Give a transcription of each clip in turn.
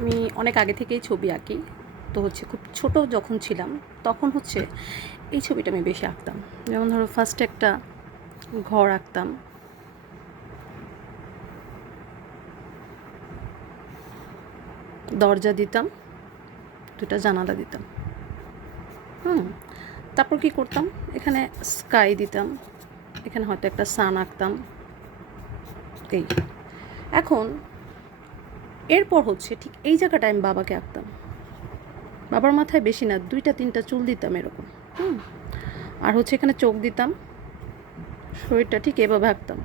আমি অনেক আগে থেকেই ছবি আঁকি। তো হচ্ছে খুব ছোট যখন ছিলাম তখন হচ্ছে এই ছবিটা আমি বেশি আঁকতাম। যেমন ধরো ফার্স্টে একটা ঘর আঁকতাম, দরজা দিতাম, দুটা জানালা দিতাম। তারপর কি করতাম, এখানে স্কাই দিতাম, এখানে হয়তো একটা সান আঁকতাম। এই এখন এরপর হচ্ছে ঠিক এই জায়গাটায় আমি বাবাকে আঁকতাম। বাবার মাথায় বেশি না, 2-3টা চুল দিতাম এরকম। আর হচ্ছে এখানে চোখ দিতাম, শরীরটা ঠিক এভাবে আঁকতাম,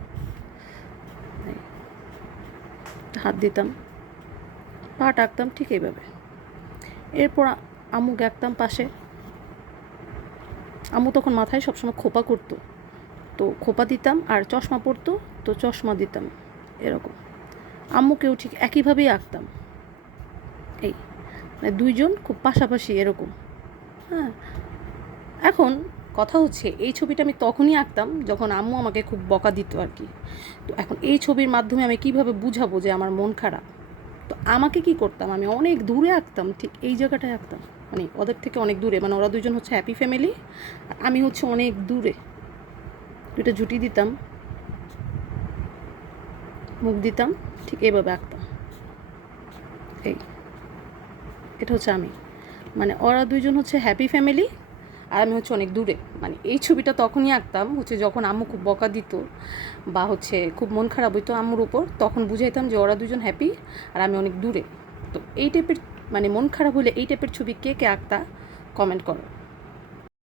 হাত দিতাম, পাটা আঁকতাম ঠিক এইভাবে। এরপর আম্মুকে আঁকতাম পাশে। আম্মু তখন মাথায় সবসময় খোপা করতো, তো খোপা দিতাম, আর চশমা পরতো তো চশমা দিতাম এরকম। আম্মুকেও ঠিক একইভাবেই আঁকতাম। এই মানে দুইজন খুব পাশাপাশি এরকম। হ্যাঁ, এখন কথা হচ্ছে এই ছবিটা আমি তখনই আঁকতাম যখন আম্মু আমাকে খুব বকা দিত আর কি। তো এখন এই ছবির মাধ্যমে আমি কিভাবে বুঝাবো যে আমার মন খারাপ? তো আমাকে কি করতাম, আমি অনেক দূরে আঁকতাম, ঠিক এই জায়গাটায় আঁকতাম, মানে ওদের থেকে অনেক দূরে। মানে ওরা দুজন হচ্ছে হ্যাপি ফ্যামিলি, আর আমি হচ্ছে অনেক দূরে। দুইটা জুটি দিতাম, মুখ দিতাম, ঠিক এইভাবে আঁকতাম। এই এটা হচ্ছে আমি, মানে ওরা দুইজন হচ্ছে হ্যাপি ফ্যামিলি আর আমি হচ্ছে অনেক দূরে। মানে এই ছবিটা তখনই আঁকতাম হচ্ছে যখন আম্মু খুব বকা দিত বা হচ্ছে খুব মন খারাপ হইতো আম্মুর উপর, তখন বুঝাইতাম যে ওরা দুজন হ্যাপি আর আমি অনেক দূরে। তো এই টাইপের, মানে মন খারাপ হলে এই টাইপের ছবি কে কে আঁকতা কমেন্ট করো।